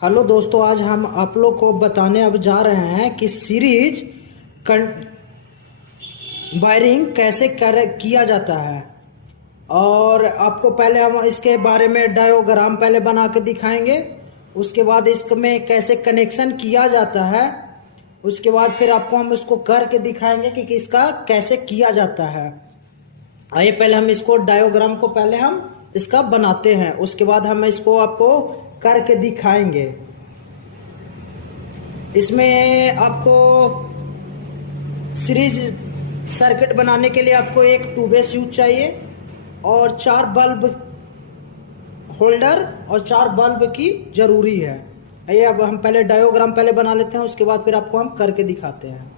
Hello दोस्तों, आज हम आप लोग को बताने अब जा रहे हैं कि सीरीज वायरिंग कैसे किया जाता है। और आपको पहले हम इसके बारे में डायोग्राम पहले बना के दिखाएंगे, उसके बाद इसमें कैसे कनेक्शन किया जाता है, उसके बाद फिर आपको हम इसको करके दिखाएंगे कि इसका कैसे किया जाता है। आइए पहले हम इसको डायोग्राम को पहले हम इसका बनाते हैं, उसके बाद हम इसको आपको करके दिखाएंगे। इसमें आपको सीरीज सर्किट बनाने के लिए आपको एक 2 वे स्विच चाहिए और 4 बल्ब होल्डर और 4 बल्ब की ज़रूरी है। आइए अब हम पहले डायोग्राम पहले बना लेते हैं, उसके बाद फिर आपको हम करके दिखाते हैं।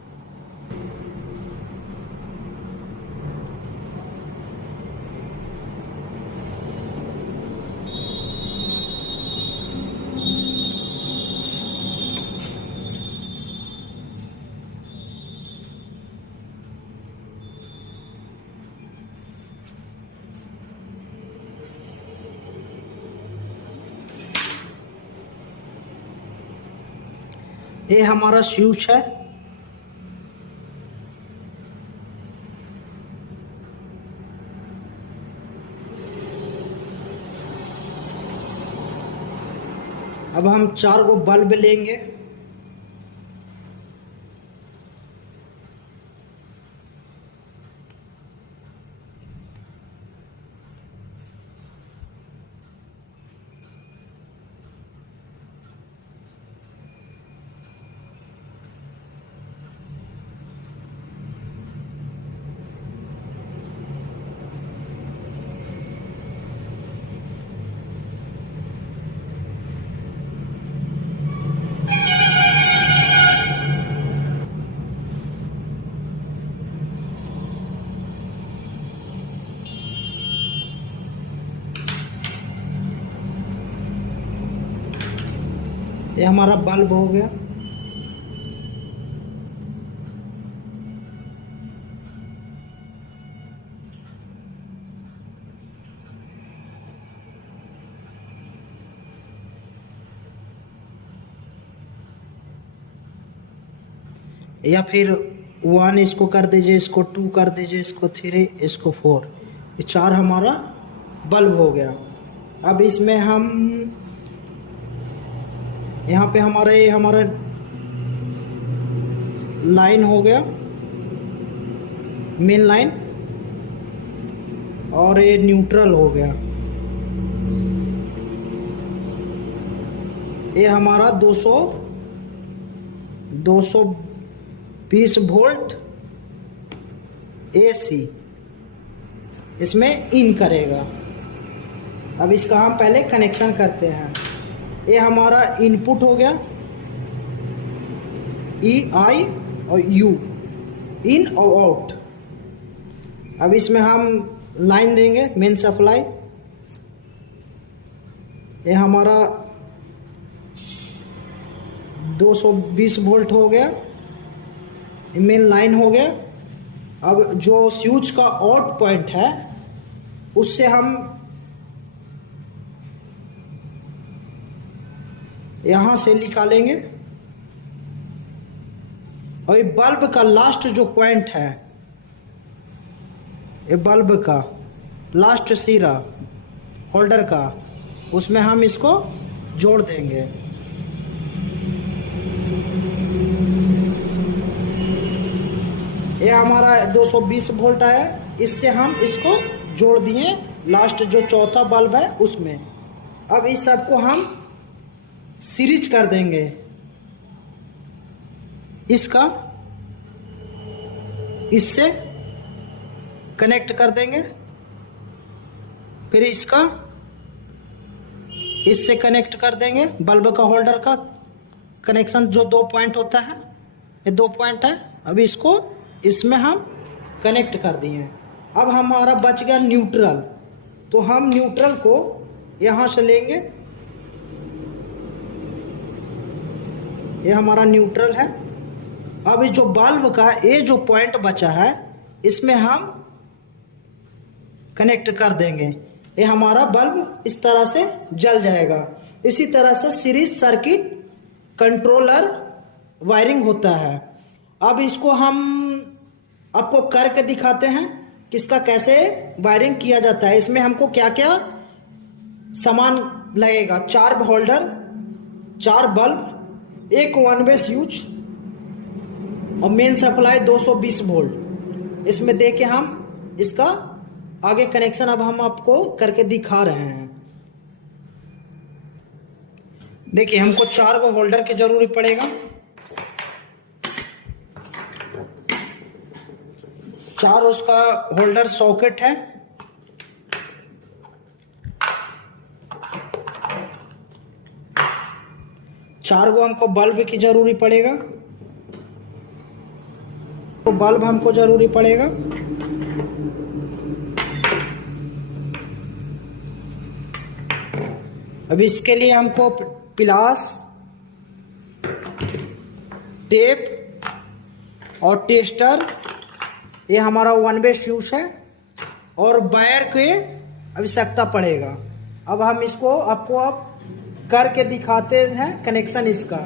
ये हमारा स्विच है। अब हम 4 गो बल्ब लेंगे। ये हमारा बल्ब हो गया। या फिर 1 इसको कर दीजिए, इसको 2 कर दीजिए, इसको 3, इसको 4। ये 4 हमारा बल्ब हो गया। अब इसमें हम यहाँ पे हमारा लाइन हो गया, मेन लाइन, और ये न्यूट्रल हो गया। ये हमारा 220 वोल्ट AC इसमें इन करेगा। अब इसका हम पहले कनेक्शन करते हैं। ये हमारा इनपुट हो गया, I और U, इन और आउट। अब इसमें हम लाइन देंगे, मेन सप्लाई। ये हमारा 220 वोल्ट हो गया, मेन लाइन हो गया। अब जो स्विच का आउट पॉइंट है उससे हम यहाँ से निकालेंगे, और ये बल्ब का लास्ट जो पॉइंट है, ये बल्ब का लास्ट सिरा होल्डर का, उसमें हम इसको जोड़ देंगे। ये हमारा 220 वोल्ट आया, इससे हम इसको जोड़ दिए लास्ट जो चौथा बल्ब है उसमें। अब इस सब को हम सीरीज कर देंगे। इसका इससे कनेक्ट कर देंगे, फिर इसका इससे कनेक्ट कर देंगे। बल्ब का होल्डर का कनेक्शन जो 2 पॉइंट होता है, ये 2 पॉइंट है। अब इसको इसमें हम कनेक्ट कर दिए। अब हमारा बच गया न्यूट्रल, तो हम न्यूट्रल को यहाँ से लेंगे। ये हमारा न्यूट्रल है। अब जो बल्ब का ये जो पॉइंट बचा है इसमें हम कनेक्ट कर देंगे। ये हमारा बल्ब इस तरह से जल जाएगा। इसी तरह से सीरीज सर्किट कंट्रोलर वायरिंग होता है। अब इसको हम आपको करके दिखाते हैं कि इसका कैसे वायरिंग किया जाता है। इसमें हमको क्या क्या सामान लगेगा, 4 होल्डर, 4 बल्ब, एक 1 वे स्विच और मेन सप्लाई 220 वोल्ट। इसमें दे के हम इसका आगे कनेक्शन अब हम आपको करके दिखा रहे हैं। देखिए हमको 4 गो होल्डर की जरूरी पड़ेगा। 4 उसका होल्डर सॉकेट है। चार गो हमको बल्ब की जरूरी पड़ेगा, तो बल्ब हमको जरूरी पड़ेगा। अब इसके लिए हमको प्लास, टेप और टेस्टर, ये हमारा 1 वे स्विच है और वायर की आवश्यकता पड़ेगा। अब हम इसको आपको अब करके दिखाते हैं कनेक्शन इसका।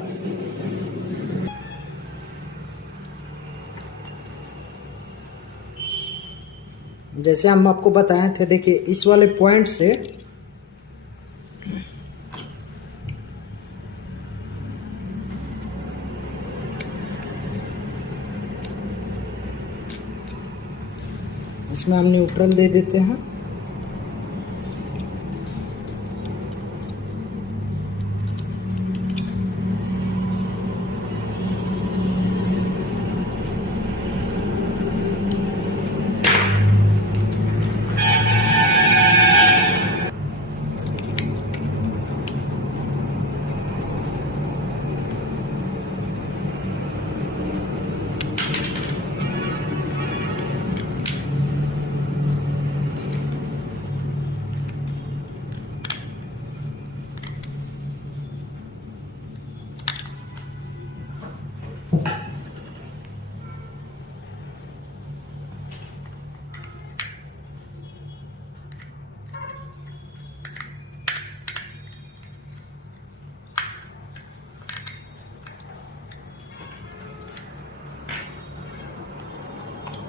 जैसे हम आपको बताए थे, देखिए इस वाले पॉइंट से इसमें हम न्यूट्रल दे देते हैं।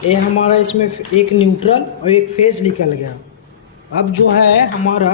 ये हमारा इसमें एक न्यूट्रल और एक फेज निकल गया। अब जो है हमारा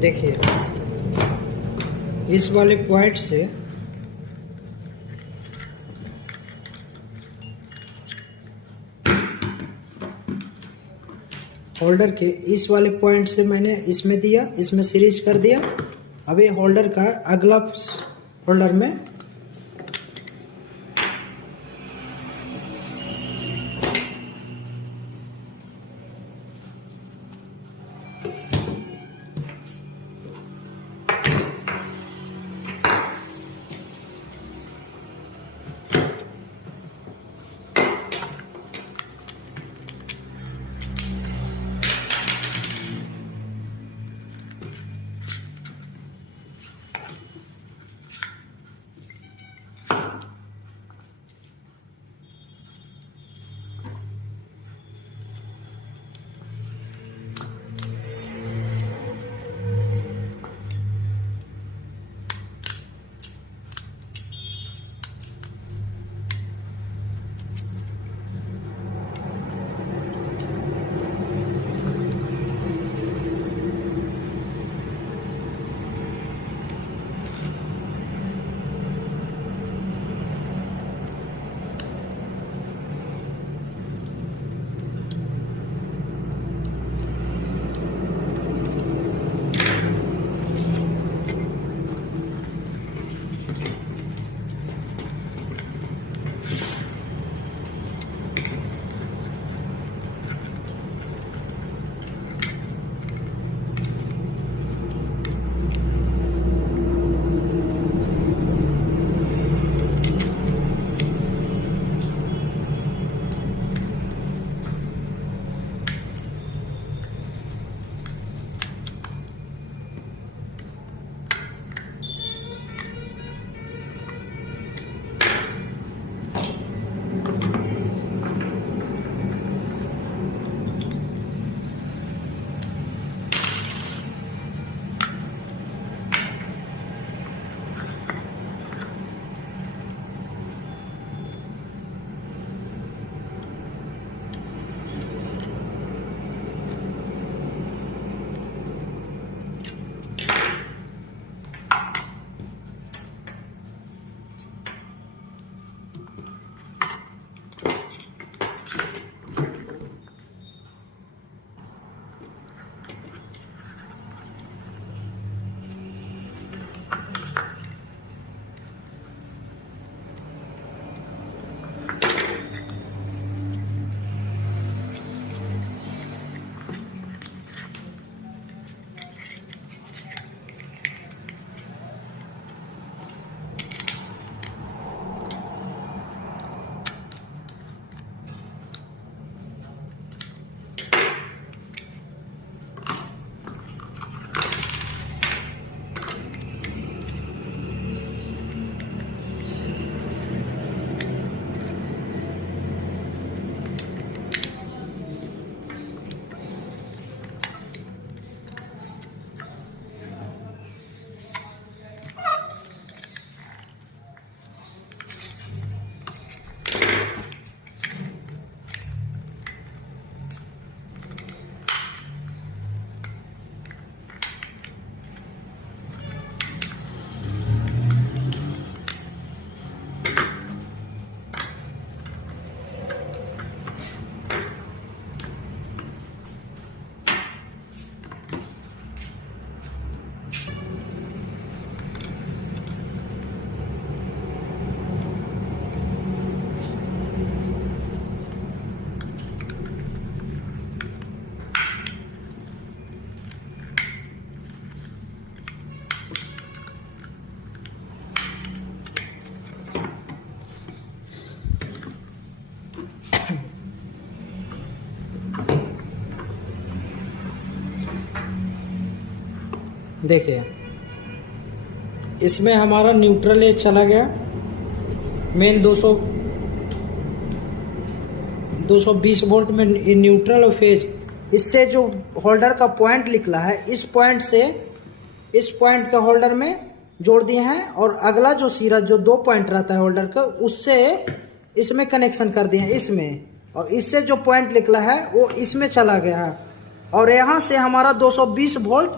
देखिए इस वाले पॉइंट से होल्डर के इस वाले पॉइंट से मैंने इसमें दिया, इसमें सीरीज कर दिया। अब ये होल्डर का अगला होल्डर में देखिए इसमें हमारा न्यूट्रल ये चला गया, मेन 220 वोल्ट में न्यूट्रल और फेज। इससे जो होल्डर का पॉइंट निकला है, इस पॉइंट से इस पॉइंट का होल्डर में जोड़ दिए हैं, और अगला जो सिरा जो 2 पॉइंट रहता है होल्डर का, उससे इसमें कनेक्शन कर दिए हैं इसमें, और इससे जो पॉइंट निकला है वो इसमें चला गया है। और यहाँ से हमारा 220 वोल्ट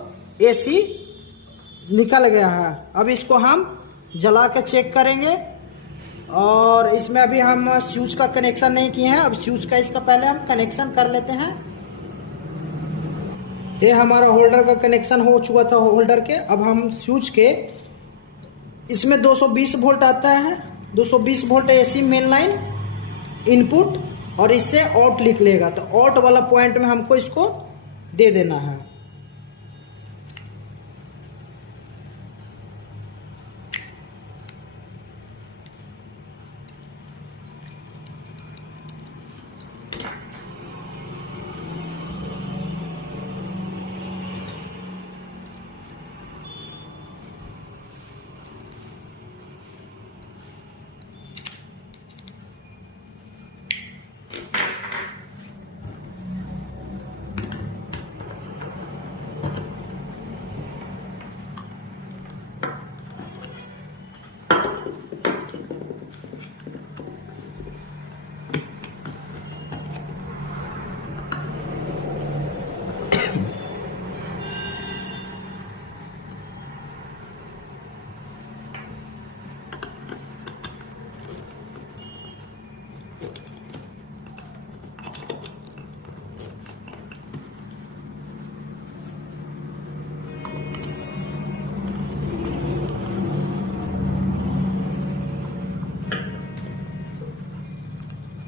एसी निकल गया है। अब इसको हम जला के चेक करेंगे। और इसमें अभी हम स्विच का कनेक्शन नहीं किए हैं, अब स्विच का इसका पहले हम कनेक्शन कर लेते हैं। ये हमारा होल्डर का कनेक्शन हो चुका था होल्डर के। अब हम स्विच के इसमें 220 वोल्ट आता है, 220 volt AC main line input, और इससे आउट लिख लेगा, तो आउट वाला पॉइंट में हमको इसको दे देना है।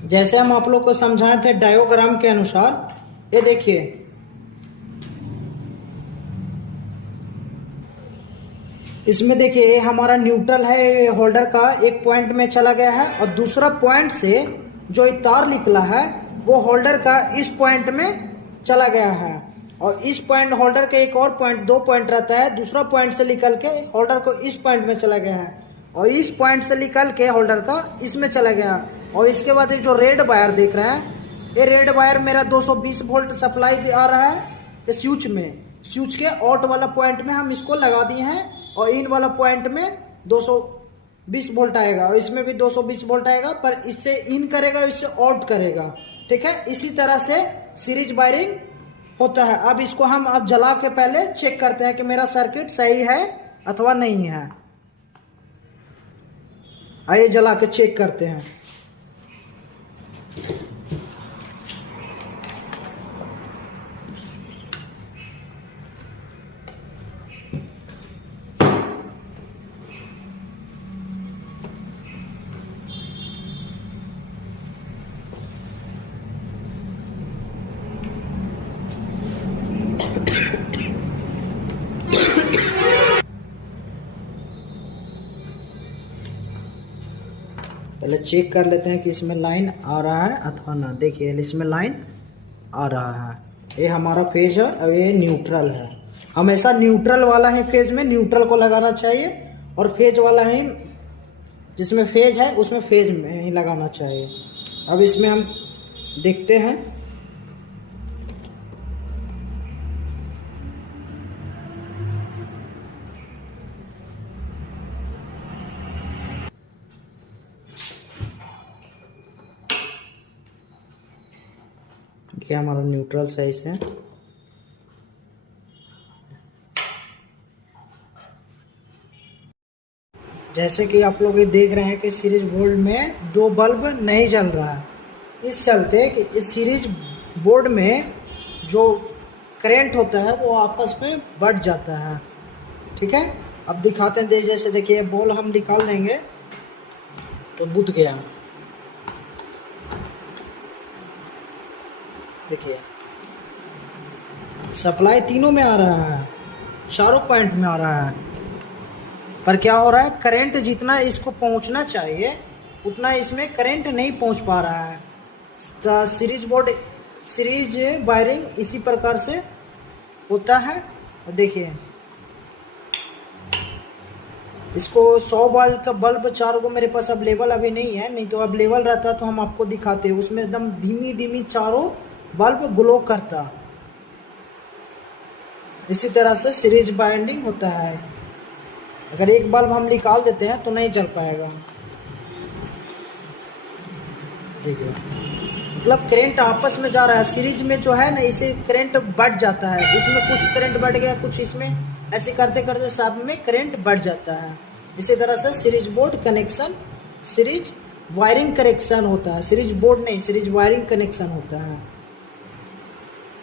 जैसे हम आप लोग को समझाए थे डायोग्राम के अनुसार, ये देखिए इसमें देखिए ये हमारा न्यूट्रल है, ये होल्डर का एक पॉइंट में चला गया है, और दूसरा पॉइंट से जो तार निकला है वो होल्डर का इस पॉइंट में चला गया है। और इस पॉइंट होल्डर के एक और पॉइंट, 2 पॉइंट रहता है, दूसरा पॉइंट से निकल के होल्डर को इस पॉइंट में चला गया है, और इस पॉइंट से निकल के होल्डर का इसमें चला गया। और इसके बाद एक जो रेड वायर देख रहे हैं, ये रेड वायर मेरा 220 वोल्ट सप्लाई आ रहा है ये स्विच में। स्विच के आउट वाला पॉइंट में हम इसको लगा दिए हैं, और इन वाला पॉइंट में 220 वोल्ट आएगा, और इसमें भी 220 वोल्ट आएगा, पर इससे इन करेगा, इससे आउट करेगा। ठीक है, इसी तरह से सीरीज वायरिंग होता है। अब इसको हम अब जला के पहले चेक करते हैं कि मेरा सर्किट सही है अथवा नहीं है। आइए जला के चेक करते हैं। पहले चेक कर लेते हैं कि इसमें लाइन आ रहा है अथवा ना। देखिए इसमें लाइन आ रहा है, ये हमारा फेज है और ये न्यूट्रल है। हमेशा न्यूट्रल वाला ही फेज में न्यूट्रल को लगाना चाहिए, और फेज वाला ही जिसमें फेज है उसमें फेज में ही लगाना चाहिए। अब इसमें हम देखते हैं। क्या हमारा न्यूट्रल सही से जैसे कि आप लोग ये देख रहे हैं कि सीरीज बोर्ड में 2 बल्ब नहीं जल रहा है, इस चलते कि इस सीरीज बोर्ड में जो करंट होता है वो आपस में बढ़ जाता है। ठीक है, अब दिखाते हैं। जैसे देखिए बॉल हम निकाल देंगे तो बुझ गया। देखिए सप्लाई तीनों में आ रहा है, चारों पॉइंट में आ रहा है, पर क्या हो रहा है, करंट जितना इसको पहुंचना चाहिए उतना इसमें करंट नहीं पहुंच पा रहा है। तो सीरीज बोर्ड, सीरीज वायरिंग इसी प्रकार से होता है। और देखिए इसको 100 वाट का बल्ब 4 को मेरे पास अवेलेबल अभी नहीं है, नहीं तो अवेलेबल रहता तो हम आपको दिखाते। उसमें एकदम धीमी धीमी चारों बल्ब ग्लो करता। इसी तरह से सीरीज बाइंडिंग होता है। अगर एक बल्ब हम निकाल देते हैं तो नहीं जल पाएगा। देखिए मतलब करंट आपस में जा रहा है। सीरीज में जो है ना, इसे करंट बढ़ जाता है, इसमें कुछ करंट बढ़ गया, कुछ इसमें, ऐसे करते करते सब में करंट बढ़ जाता है। इसी तरह से series board connection, series wiring connection होता है, सीरीज बोर्ड नहीं, सीरीज वायरिंग कनेक्शन होता है।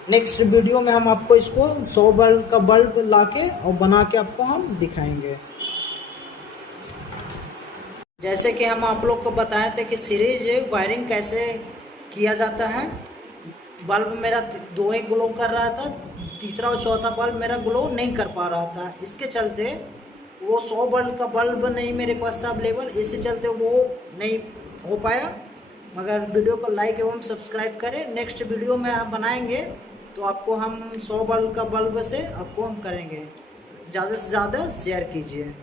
नेक्स्ट वीडियो में हम आपको इसको 100 बल्ब का बल्ब लाके और बना के आपको हम दिखाएंगे। जैसे कि हम आप लोग को बताए थे कि सीरीज वायरिंग कैसे किया जाता है। बल्ब मेरा 2 ही ग्लो कर रहा था, तीसरा और चौथा बल्ब मेरा ग्लो नहीं कर पा रहा था। इसके चलते वो 100 बल्ब का बल्ब नहीं मेरे पास था अवेलेबल, इसी चलते वो नहीं हो पाया। मगर वीडियो को लाइक एवं सब्सक्राइब करें। नेक्स्ट वीडियो में हम बनाएंगे तो आपको हम 100 बल्ब का बल्ब से आपको हम करेंगे। ज़्यादा से ज़्यादा शेयर कीजिए।